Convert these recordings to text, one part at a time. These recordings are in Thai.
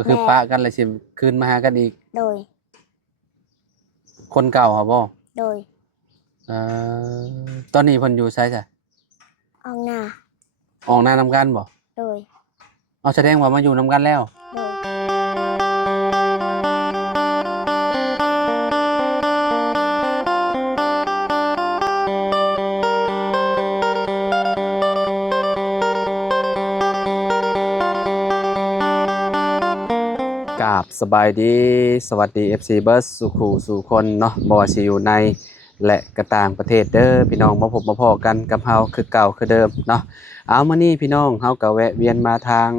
ก็คือปะกันเลยสิคืนมาหากันอีกโดยคนเก่าเหรอบ่โดยเอ่ตอนนี้เพิ่นอยู่ไสจ้ะออกหน้าออกหน้านำกันบ่โดยเอาแสดงว่ามาอยู่นำกันแล้วโดยกราบสบายดีสวัสดี FC เบิร์สสุขูสู่คนเนาะบ่ว่าสิอยู่ในและก็ต่างประเทศเด้อพี่น้องมาพบมาพ้อกันกับเฮาคือเก่าคือเดิมเนาะเอามื้อนี้พี่น้องเฮาก็แวะเวียนมาทาง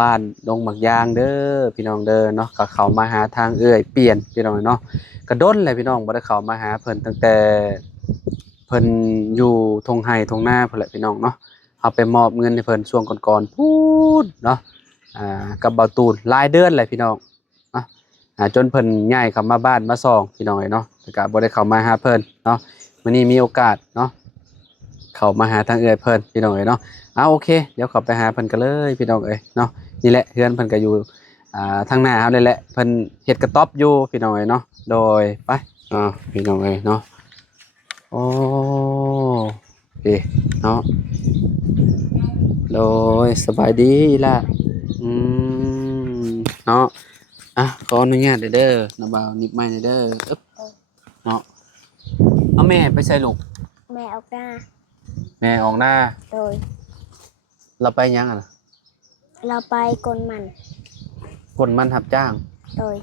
บ้านดงหมักยางเด้อพี่น้องเด้อเนาะก็เข้ามาหาทางเอื้อยเปลี่ยนพี่น้องเนาะก็ดนแหละพี่น้องบ่ได้เข้ามาหาเพิ่นตั้งแต่เพิ่นอยู่ทงไห้ทงนาพุ่นแหละพี่น้องเนาะเฮาไปมอบเงินให้เพิ่นช่วงก่อนๆพูดเนาะกับเบาตูนหลายเดือนเลยพี่น้องจนเพิ่นย้ายเข้ามาบ้านมาซ่องพี่น้องเนาะแต่ก็บ่ได้เข้ามาหาเพิ่นเนาะมื้อนี้มีโอกาสเนาะเข้ามาหาทางเอื้อยเพิ่นพี่น้องเนาะโอเคเดี๋ยวเข้าไปหาเพิ่นกันเลยพี่น้องเนาะนี่แหละเฮือนเพิ่นก็อยู่ทางหน้าเฮาเลยแหละเพิ่นเฮ็ดกระต๊อบอยู่พี่น้องเนาะโดยไปพี่น้องเนาะโอ้เนาะโดยสบายดีล่ะเนาะขออนุญาตเด้อนะบ่าวนิบไม้เด้ออึ๊บเนาะเอาแม่ไปใส่ลูกแม่ออกหน้าแม่ออกหน้าโดยเราไปยังอ่ะเราไปกลมันคนมันรับจ้างโดย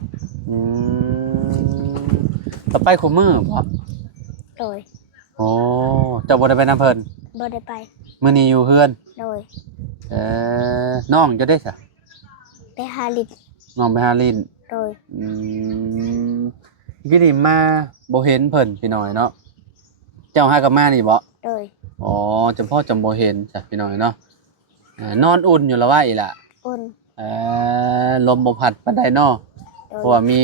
เราไปคุมมือบ่โดยโอ้เจ้าบ่ได้ไปนำเพิ่นบ่ได้ไปมื้อนี้อยู่เฮือนโดยน้องจะได้ซะไปหาลินน้องไปหาลินโดยพี่นี่มาบ่เห็นเพิ่นพี่น้อยเนาะเจ้าหากับมานี่บ่โดยอ๋อจำพ่อจำบ่เห็นจ้ะพี่น้อยเนาะนอนอุ่นอยู่แล้วว่าอีล่ะอุ่นลมบ่พัดปานใดเนาะเพราะว่ามี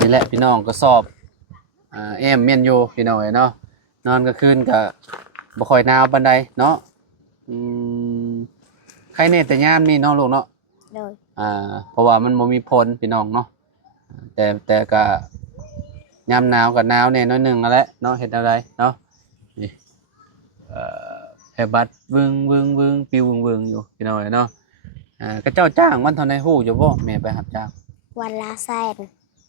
นี่แหละพี่น้องก็สอบแอมเมียนอยู่พี่น้อยเนาะนอนกลางคืนก็บ่ค่อยหนาวปานใดเนาะใครแน่แต่ยามนี่เนาะลูกเนาะโดยเพราะว่ามันบ่มีฝนพี่น้องเนาะแต่ก็ยามหนาวก็หนาวแน่น้อยหนึงนั่นแหละเนาะเฮ็ดอะไรเนาะนี่แฮบัดวึงปิววึงอยู่พี่น้องเนาะก็เจ้าจ้างวันเท่าไหร่ฮู้อยู่บ่แม่ไปรับจ้างวันละแสน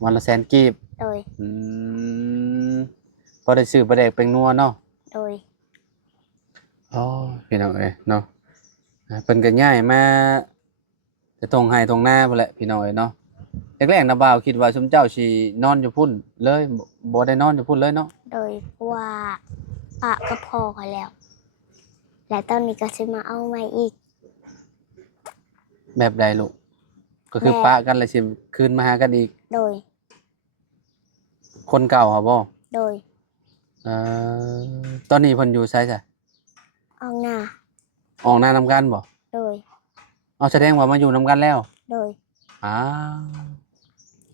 วันละแสนกีบโดยพอได้ซื้อปลาแดกเป็นนัวเนาะโดยพี่น้องเนาะเพิ่นก็ย้ายมาจะตรงไห้ตรงหน้าพุ่นแหละพี่น้องเนาะแรกๆนะบ่าวคิดว่าซุมเจ้าสินอนอยู่พุ่นเลยบ่ได้นอนอยู่พุ่นเลยเนาะโดยว่าปะก็พอกันแล้วและตอนนี้ก็สิมาเอาใหม่อีกแบบใดลูกก็คือปะกันเลยสิคืนมาหากันอีกโดยคนเก่าเหรอบ่โดยตอนนี้เพิ่นอยู่ไสจ้ะออกหน้านำกันบ่โดยเอาแสดงว่ามาอยู่นำกันแล้วโดย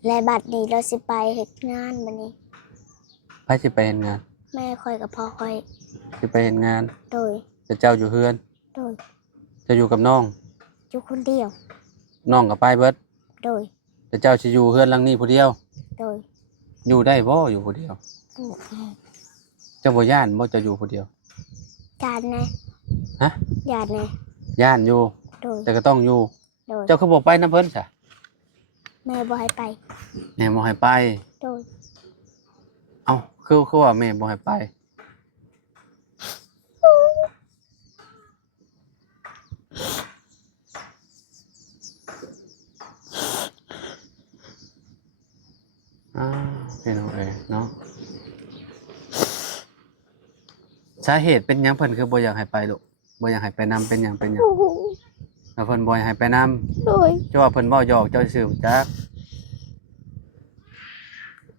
และบัดนี้เราสิไปเฮ็ดงานบัดนี้ไปสิไปเฮ็ดงานแม่ค่อยกับพ่อค่อยสิไปเฮ็ดงานโดยแต่เจ้าอยู่เฮือนโดยจะอยู่กับน้องอยู่คนเดียวน้องก็ไปเบิดโดยแต่เจ้าสิอยู่เฮือนหลังนี้ผู้เดียวโดยอยู่ได้บ่อยู่ผู้เดียวเจ้าบ่ย้านบ่จะอยู่ผู้เดียวย้านแน่ฮะย้านแน่ย้านอยู่แต่ก็ต้องอยู่เจ้าคือบ่ไปนำเพิ่นซะแม่บ่ให้ไปแม่บ่ให้ไปโดยเอ้าคือว่าแม่บ่ให้ไปพี่น้องเนาะสาเหตุเป็นหยังเพิ่นคือบ่อยากให้ไปลูกบ่อยากให้ไปนำเป็นหยังแล้วเพิ่นบ่อยากให้ไปนำโดยเจ้าว่าเพิ่นเว้าหยอกเจ้าซื่อจัก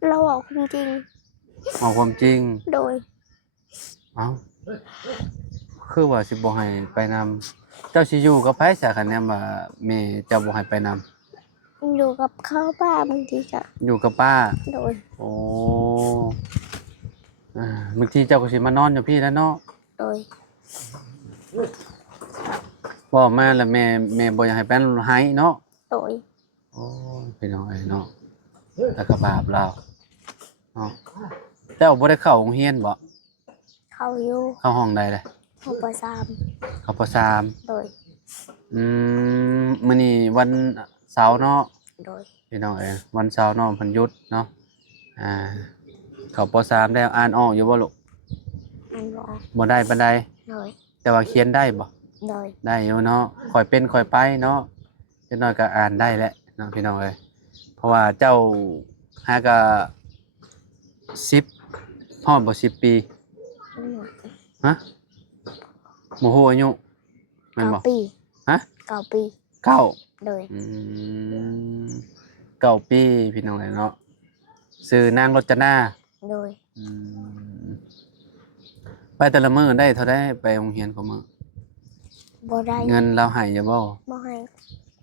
เราบอกความจริงเอาความจริงโดยคือว่าสิบ่ให้ไปนำเจ้าสิอยู่กับไผซะคันแนมว่าแม่เจ้าบ่ให้ไปนำอยู่กับเขาป้าบางทีก็อยู่กับป้าโดยโอ้บางทีเจ้าก็สิมานอนอยู่พี่แล้วเนาะโดย บอกมาแล้วแม่บ่อยากให้เป็นให้เนาะ โดย โอ้ยพี่น้องไอ้เนาะแต่ก็บาปเราเนาะเจ้าบ่ได้เข้าโรงเรียนบ่ เข้าอยู่ เข้าห้องใดเลย ห้องประสาม เข้าปสาม โดย มื้อนี้วันเสาร์เนาะ โดย พี่น้องเอ้ยวันเสาร์เนาะเพิ่นหยุดเนาะอ่าเข้าปสามแล้วอ่านออกอยู่บ่ลูก อันบอก บ่ได้ปานใด โดย แต่ว่าเขียนได้บ่ โดย ได้อยู่เนาะค่อยเป็นค่อยไปเนาะจักหน่อยก็อ่านได้แหละเนาะพี่น้องเอ้ยเพราะว่าเจ้าหาก็10ฮอดบ่10 ปีฮะบ่ฮู้อายุแม่นบ่ 9 ปี ฮะ 9 ปี เก้า โดย 9 ปีพี่น้องเอ้ยเนาะชื่อนางรจนา โดย อืมไปแต่ละมื้อได้เท่าใดไปโรงเรียนของมื้อ บ่ได้ เงินเราให้อยู่บ่ บ่ให้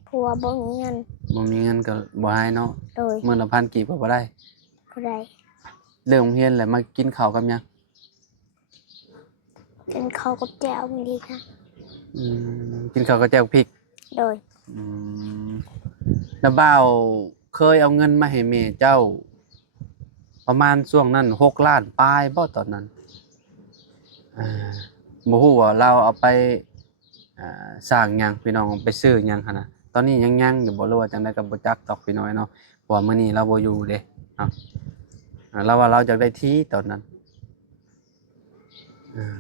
ผัวบ่มีเงิน บ่มีเงินก็บ่ให้เนาะ โดย มื้อละพันกีบก็บ่ได้ บ่ได้ เรื่องโรงเรียนแหละมากินข้าวกับหยัง กินข้าวกับแจ่วบางทีค่ะ กินข้าวกับแจ่วพริก โดย อืมแล้วบ่าวเคยเอาเงินมาให้แม่เจ้า ประมาณช่วงนั้น6 ล้านปลายบ่ตอนนั้นอ่าบ่ฮู้ว่าเราเอาไปสร้างหยังพี่น้องไปซื้อหยังหั่นน่ะตอนนี้ยังอยู่บ่รู้ว่าจังได๋ก็บ่จักดอกพี่น้อยเนาะเพราะว่ามื้อนี้เราบ่อยู่เด้เนาะเราว่าเราอยากได้ที่ตอนนั้นอ่า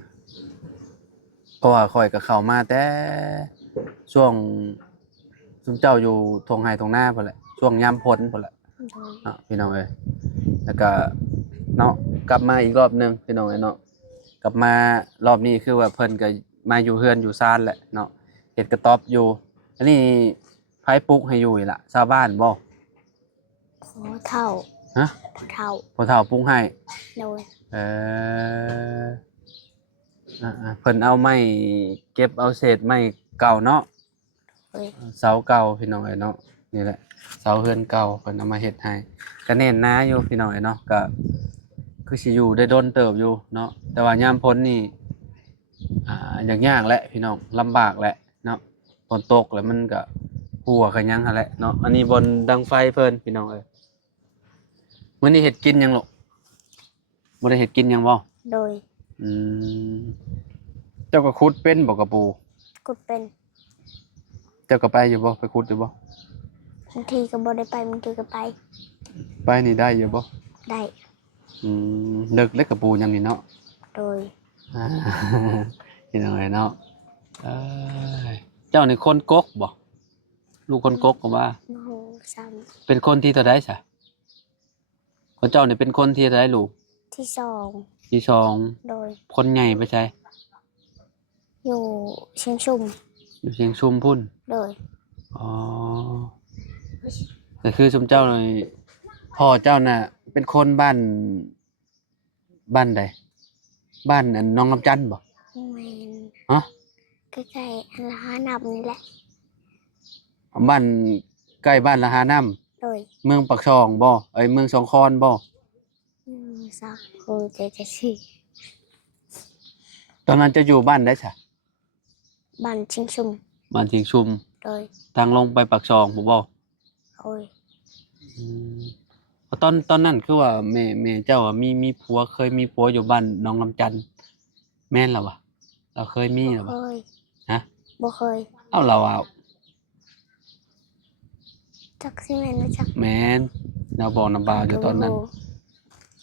เพราะว่าข้อยก็เข้ามาแต่ช่วงซุมเจ้าอยู่ทงไร่ทงนาพุ่นแหละช่วงยามฝนพุ่นแหละ โดย เนาะพี่น้องเอ้ยแล้วก็เนาะกลับมาอีกรอบหนึงพี่น้องเอ้ยเนาะกลับมารอบนี้คือว่าเพิ่นก็มาอยู่เฮือนอยู่ซ่านแหละเนาะเฮ็ดกระต๊อบอยู่อันนี้ไผปลูกให้อยู่นี่ล่ะชาวบ้านบ่ พอเท่า ฮะ พอเท่า พ่อเฒ่าปลูกให้ โดย เออเพิ่นเอาไม้เก็บเอาเศษไม้เก่าเนาะ โดย เสาเก่าพี่น้องเอ้ยเนาะนี่แหละเสาเฮือนเก่าเพิ่นเอามาเฮ็ดให้ก็แน่นหนาอยู่พี่น้องเอ้ยเนาะก็คือสิอยู่ได้ดนเติบอยู่เนาะแต่ว่ายามพ้นนี่ยากแหละพี่น้องลำบากแหละเนาะฝนตกแล้วมันก็หัวกันยังหั่นแหละเนาะอันนี้บนดังไฟเพิ่นพี่น้องเอ้ยมื้อนี้เฮ็ดกินหยังลูกบ่ได้เฮ็ดกินหยังบ่ โดย อืมเจ้าก็ขุดเป็นบ่กระปู กุดเป็น เจ้าก็ไปอยู่บ่ไปขุดอยู่บ่ บางทีก็บ่ได้ไปบางทีก็ไป ไปนี่ได้อยู่บ่ ได้ เลิกเล็กกระปูยังนี่เนาะ โดย อ่า พี่น้องเอ้ยเนาะเอ้ยเจ้านี่คนกกบ่ลูกคนกกก็ว่า โมโหซ้ เป็นคนที่เท่าใดซะคนเจ้านี่เป็นคนที่เท่าใดลูก ำที่สอง ที่สอง โดย คนใหญ่ไปใช่ อยู่เชียงชุม อยู่เชียงชุมพุ่น โดย อ๋อแต่คือชุมเจ้านี่พ่อเจ้าน่ะ เป็นคนบ้านใดบ้านอันน้องลำจันทน์บ่ แมน ฮะ ใกล้ๆอันละห้านับนี่แหละ บ้านใกล้บ้านละหาน้ำ โดย เมืองปักช่องบ่เมืองสองคอนบ่ สักโอ้จะสิ ตอนนั้นจะอยู่บ้านได้ซะ บ้านเชียงชุม บ้านเชียงชุม โดย ทางลงไปปักช่องบ่ โอ้ย อืมเพราะตอนนั้นคือว่าแม่เจ้าอะมีผัวเคยมีผัวอยู่บ้านน้องลำจันทน์แม่นแล้ววะเราเคยมีแล้ว บ่ วะ เคย ฮะ บ่เคย เอ้าเราอ่ะ จักสิแม่นนะจัก แม่นเราบอกน้ำบาวอยู่ตอนนั้น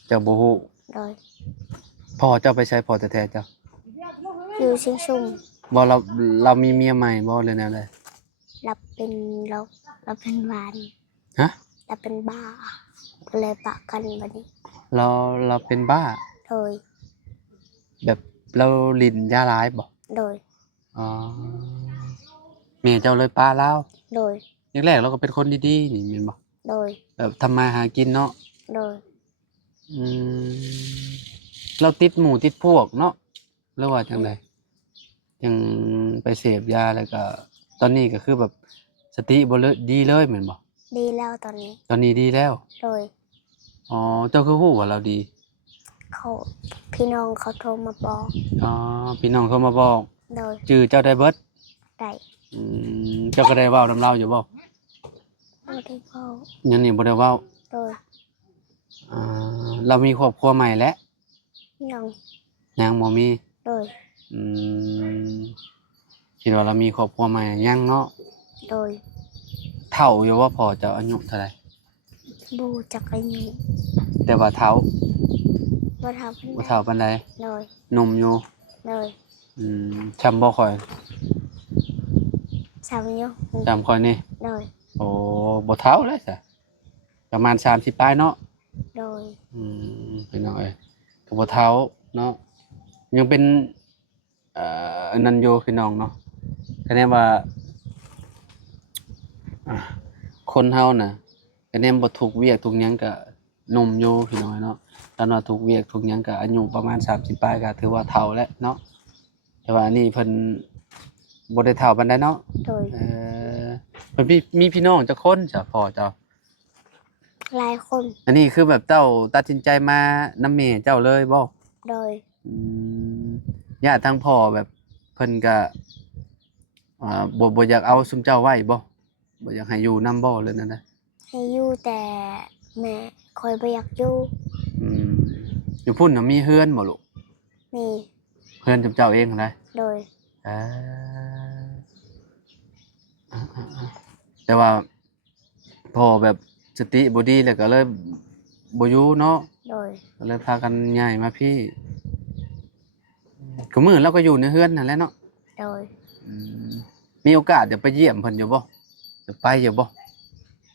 เจ้าบ่ฮู้ โดย พ่อเจ้าไปใช้พ่อแท้ๆเจ้า อยู่เชียงชุม บ่เรามีเมียใหม่บ่เลยแนวใด รับเป็นเราเป็นหวาน ฮะ เราเป็นบ้าก็เลยปะกันบัดนี้ เราเป็นบ้า โดย แบบเราลิ้นยาร้ายบ่ โดย อ๋อแม่เจ้าเลยป้าเรา โดย แรกๆเราก็เป็นคนดีๆนี่แม่นบ่ โดย แบบทำมาหากินเนาะ โดย อืมเราติดหมู่ติดพวกเนาะหรือว่าจังไดยังไปเสพยาแล้วก็ ตอนนี้ก็คือแบบสติบ่เลยดีเลยแม่นบ่ ดีแล้วตอนนี้ ตอนนี้ดีแล้ว โดย อ๋อเจ้าคือฮู้ว่าเราดี เขาพี่น้องเขาโทรมาบอก อ๋อพี่น้องเขามาบอก โดย ชื่อเจ้าได้เบิด ได้ เจ้าก็ได้เว้านำเราอยู่บ่ บ่ได้เว้า ยังนี่บ่ได้เว้า โดย เรามีครอบครัวใหม่แล้ว ยัง ยังบ่มี โดย อืมคิดว่าเรามีครอบครัวใหม่ยังเนาะ โดย เฒ่าอยู่ว่าพอจะอายุเท่าไหร่ บ่จักอายุ แต่ว่าเฒ่า บ่เท่า บ่เฒ่าปานใด โดย หนุ่มอยู่ โดย ชำบ่ค่อย สามอยู่ จำค่อยนี่ โดย โอ้บ่เฒ่าเลยจ้ะประมาณ30ปลายเนาะ โดย พี่น้องเอ้ยก็บ่เฒ่าเนาะยังเป็นอันนั้นอยู่พี่น้องเนาะคะแนนว่าคนเฮาน่ะคะแนนบ่ทุกเวียกทุกหยังก็หนุ่มอยู่พี่น้องเนาะถ้าว่าทุกเวียกทุกหยังก็อายุประมาณ30ปลายก็ถือว่าเฒ่าแล้วเนาะแต่ว่าอันนี้เพิ่นบ่ได้เฒ่าปานใดเนาะ โดย เพิ่นมีพี่น้องจักคนจ้ะพ่อเจ้า หลายคน อันนี้คือแบบเจ้าตัดสินใจมานำแม่เจ้าเลยบ่ โดย ญาติทางพ่อแบบเพิ่นก็บ่อยากเอาซุมเจ้าไว้บ่อยากให้อยู่นำบ่เลยนั่นน่ะ ให้อยู่แต่แม่คอยบ่อยากอยู่ อยู่พุ่นน่ะมีเฮือนบ่ลูก มี เฮือนซุมเจ้าเองหั่นนะ โดย อ่าแต่ว่าพ่อแบบสติบ่ดีแล้วก็เลยบ่อยู่เนาะ โดย ก็เลยพากันย้ายมาพี่ก็มื้อเราก็อยู่ในเฮือนนั่นแหละเนาะ โดย มีโอกาสจะไปเยี่ยมเพิ่นอยู่บ่จะไปอยู่บ่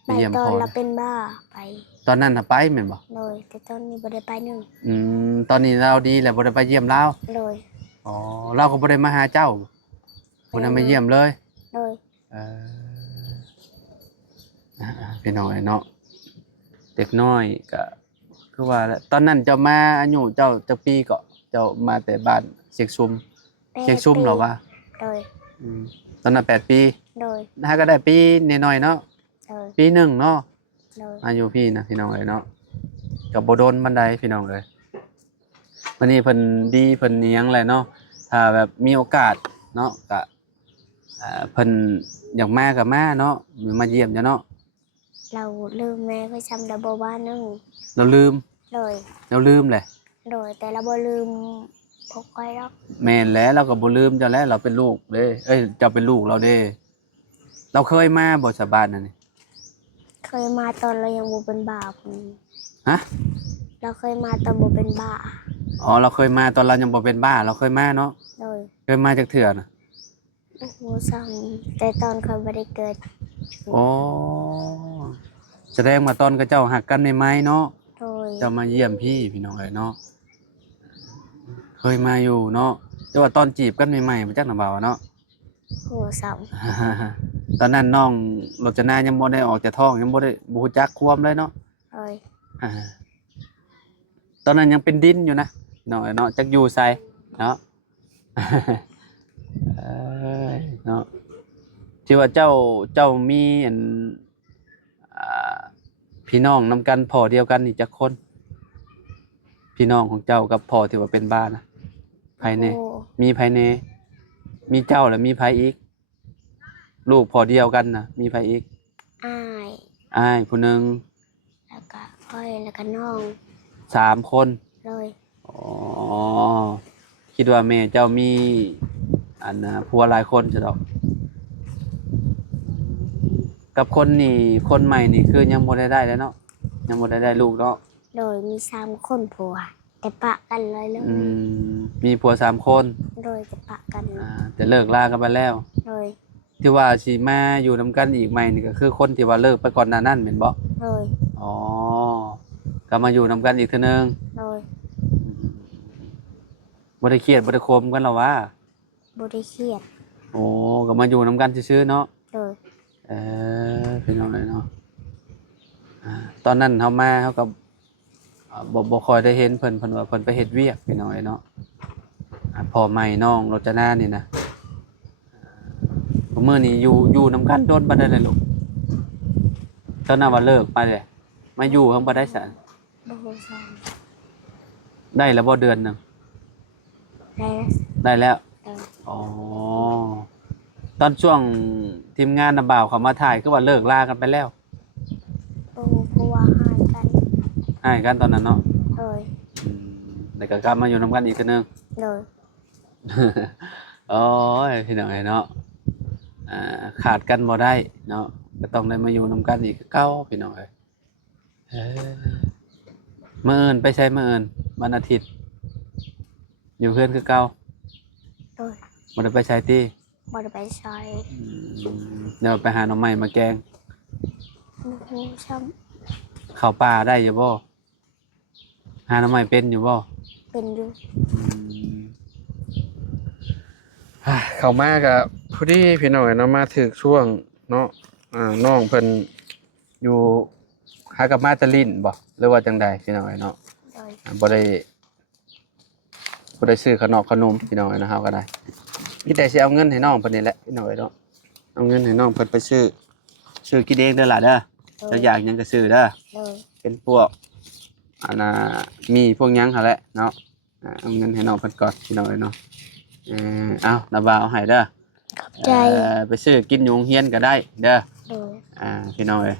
ไปตอนเราเป็นบ้าไป ตอนนั้นน่ะไปแม่นบ่ โดย แต่ตอนนี้บ่ได้ไปหนึ่ง ตอนนี้เราดีแล้วบ่ได้ไปเยี่ยมเรา โดย อ๋อเราก็บ่ได้มาหาเจ้าบ่ได้มาเยี่ยมเลย โดย เอ่พี่น้อยเนาะเด็กน้อยก็คือว่าแหละตอนนั้นเจ้ามาอายุเจ้าจักปีก็เจ้ามาแต่บ้านเชียงชุมเหรอวะ โดย ตอนนั้น8 ปี โดย ถ้าก็ได้ปีน้อยๆเนาะ โดย ปีหนึ่งเนาะ โดย อายุพี่นะพี่น้องเอ้ยเนาะกับบ่โดนบันไดพี่น้องเอ้ยวันนี้เพิ่นดีเพิ่นเนียงแหละเนาะถ้าแบบมีโอกาสเนาะก็เพิ่นอยากมาก็มาเนาะมาเยี่ยมจ้ะเนาะ เราลืมแม่ก็จำได้บ่ว่าหนึ่ง เราลืม โดย แหละ โดย แต่เราบ่ลืมพกไว้หรอก แม่นแล้วเราก็บ่ลืมเจ้าแล้วเราเป็นลูกเด้เจ้าเป็นลูกเราเด้เราเคยมาบ่สะบ้านนั่นนี่ เคยมาตอนเรายังบ่เป็นบ้าพุ่น ฮะ เราเคยมาตอนบ่เป็นบ้า อ๋อเราเคยมาตอนเรายังบ่เป็นบ้าเราเคยมาเนาะ โดย เคยมาจักเทื่อน่ะ โอ้โหสั่งแต่ตอนเขาบ่ได้เกิด อ๋อแสดงว่าตอนกับเจ้าหักกันใหม่ๆเนาะ โดย จะมาเยี่ยมพี่น้องเอ้ยเนาะเคยมาอยู่เนาะแต่ว่าตอนจีบกันใหม่ๆมาจักหน่ะบ่าวเนาะ โหสั่ง ตอนนั้นน้องรจนายังบ่ได้ออกจากท้องยังบ่ได้บ่รู้จักความเลยเนาะ โดย ตอนนั้นยังเป็นดินอยู่นะน้องเอ้ยเนาะจักอยู่ไสเนาะ เอ้ยเนาะที่ว่าเจ้ามีอันอ่าพี่น้องนำกันพ่อเดียวกันนี่จักคน พี่น้องของเจ้ากับพ่อที่ว่าเป็นบ้านนะไผแน่ โอ้ มีไผแน่มีเจ้าแล้วมีไผอีก ลูกพ่อเดียวกันน่ะ มีไผอีก อ้าย อ้ายผู้หนึง แล้วก็ค่อยแล้วก็น้อง 3 คน เลย อ๋อคิดว่าแม่เจ้ามีอันน่ะผัวหลายคนจะดอก กับคนนี่คนใหม่นี่คือยังบ่ได้แล้วเนาะยังบ่ได้ลูกเนาะ โดยมี3คนผัว แต่ปะกันเลยเลย มีผัว3 คน โดยจะปะกัน แต่เลิกลากันไปแล้ว โดย ที่ว่าสิมาอยู่นำกันอีกใหม่นี่ก็คือคนที่ว่าเลิกไปก่อนหน้านั้นแม่นบ่ โดย อ๋อก็มาอยู่นำกันอีกเทื่อนึง โดย บ่ได้เครียดบ่ได้คมกันหรอวะ บ่ได้เครียด โอ้ก็มาอยู่นำกันซื่อๆเนาะ โดย พี่น้องเลยเนาะตอนนั้นเฮามาเฮาก็บ่ค่อยได้เห็นเพิ่นว่าเพิ่นไปเฮ็ดเวียกพี่น้องเนาะพ่อใหม่น้องรจนานี่นะมื้อนี้อยู่นำกันโดนบ่ได้เลยลูกตอนนั้นว่าเลิกไปเลยมาอยู่เฮาบ่ได้ซะ บ่ฮู้สั่ง ได้แล้วบ่เดือนหนึง ได้ ได้แล้ว โดย อ๋อ ตอนช่วงทีมงานน่ะบ่าวเขามาถ่ายคือว่าเลิกลากันไปแล้ว เพราะว่าหายกัน ให้กันตอนนั้นเนาะ เลย แล้วก็กลับมาอยู่นํกันอีกเทื่อนึง เลย โอ้ยพี่น้องไอ้เนาะขาดกันบ่ได้เนาะก็ต้องได้มาอยู่นํกันอีกคือเก่าพี่น้องเอ้ยมื้ออื่นไปใช้มื้ออื่นวันอาทิตย์อยู่เพื่อนคือเก่า เลย บ่ได้ไปใช้ติ บไดไปใช้ เดี๋ยวไปหาหน่อไม้มาแกง หมูช้ เข้าป่าได้อยู่บ่หาหน่อไม้เป็นอยู่บ่ ำเป็นอยู่ เข้ามาก็พอดีพี่น้องเนาะมาถึกช่วงเนาะน้องเพิ่นอยู่หากับมาตะลินบ่หรือว่าจังใดพี่น้องเนาะ เลย บ่ได้ซื้อขนมพี่น้องนะเฮาก็ได้มีแต่สิเอาเงินให้น้องเพิ่นนี่แหละพี่น้องเนาะเอาเงินให้น้องเพิ่นไปซื้อกินเองเด้อล่ะเด้อถ้าอยากหยังก็ซื้อเด้อ เลย เป็นพวกมีพวกหยังหั่นแหละเนาะเอาเงินให้น้องเพิ่นก่อนพี่น้องเนาะเอานาบ่าวเอาให้เด้อ ขอบใจ ไปซื้อกินอยู่โรงเรียนก็ได้เด้อ เลย พี่น้องเอ้ย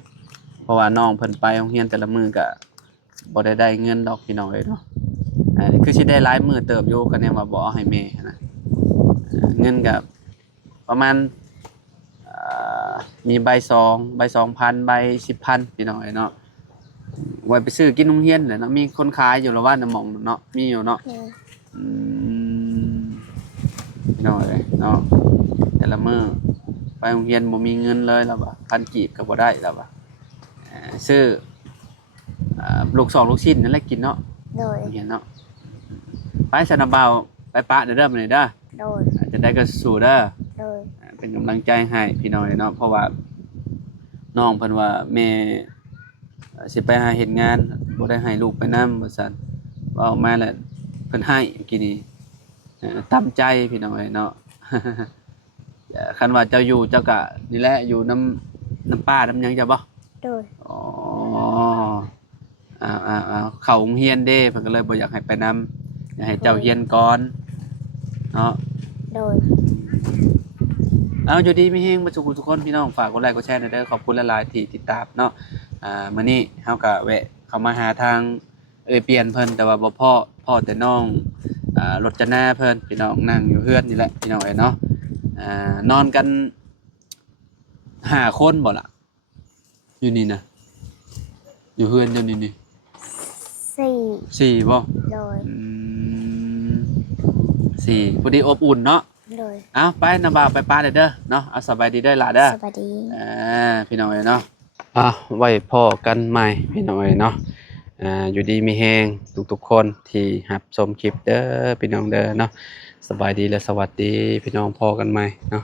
เพราะว่าน้องเพิ่นไปโรงเรียนแต่ละมื้อก็บ่ได้เงินดอกพี่น้องเอ้ยเนาะคือสิได้หลายมื้อเติบอยู่คะแนนว่าบ่เอาให้แม่นะเงินก็ประมาณมีใบ2ใบ 2,000 ใบ 10,000 พี่น้องเอ้ยเนาะไว้ไปซื้อกินโรงเรียนแหละเนาะมีคนขายอยู่ละว่าน่ะหม่องเนาะมีอยู่เนาะ เลย พี่น้องเอ้ยเนาะแต่ละมื้อไปโรงเรียนบ่มีเงินเลยแล้วบ่พันกีบก็บ่ได้แล้วบ่ซื้อลูก2ลูกชิ้นนั่นแหละกินเนาะ เลย โรงเรียนเนาะไปสนามบ่าวไปปะเด้อมื้อนี้เด้อ เลย จะได้ก็สู้เด้อ เลย เป็นกำลังใจให้พี่น้องเนาะเพราะว่าน้องเพิ่นว่าแม่สิไปหาเฮ็ดงานบ่ได้ให้ลูกไปนำว่าซั่นเว้ามาแล้วเพิ่นให้เมื่อกี้นี้ตามใจพี่น้องเนาะ คันว่าเจ้าอยู่เจ้าก็นี่แหละอยู่น้ำป้าน้ำหยังจ้ะบ่ เลย อ๋อเข้าโรงเรียนเด้เพิ่นก็เลยบ่อยากให้ไปนำอยากให้เจ้าเรียนก่อนเนาะ เลย เอาอยู่ดีมีแฮงบ่สุขทุกคนพี่น้องฝากกดไลค์กดแชร์หน่อยเด้อขอบคุณหลายๆที่ติดตามเนาะมื้อนี้เฮาก็แวะเข้ามาหาทางเปลี่ยนเพิ่นแต่ว่าบ่พ่อแต่น้องรถจนาเพิ่นพี่น้องนั่งอยู่เฮือนนี่แหละพี่น้องเนาะนอนกัน5คนบ่ล่ะอยู่นี่นะอยู่เฮือนเจ้านี่ สี่ 4บ่ เลย 4พอดีอบอุ่นเนาะ เลย เอาไปน้าบ่าวไปป้าเด้อเนาะเอาสบายดีเด้อล่ะเด้อ สวัสดี พี่น้องเนาะไว้พอกันใหม่พี่น้องเนาะอยู่ดีมีแฮงทุกๆคนที่รับชมคลิปเด้อพี่น้องเด้อเนาะสบายดีและสวัสดีพี่น้องพอกันใหม่เนาะ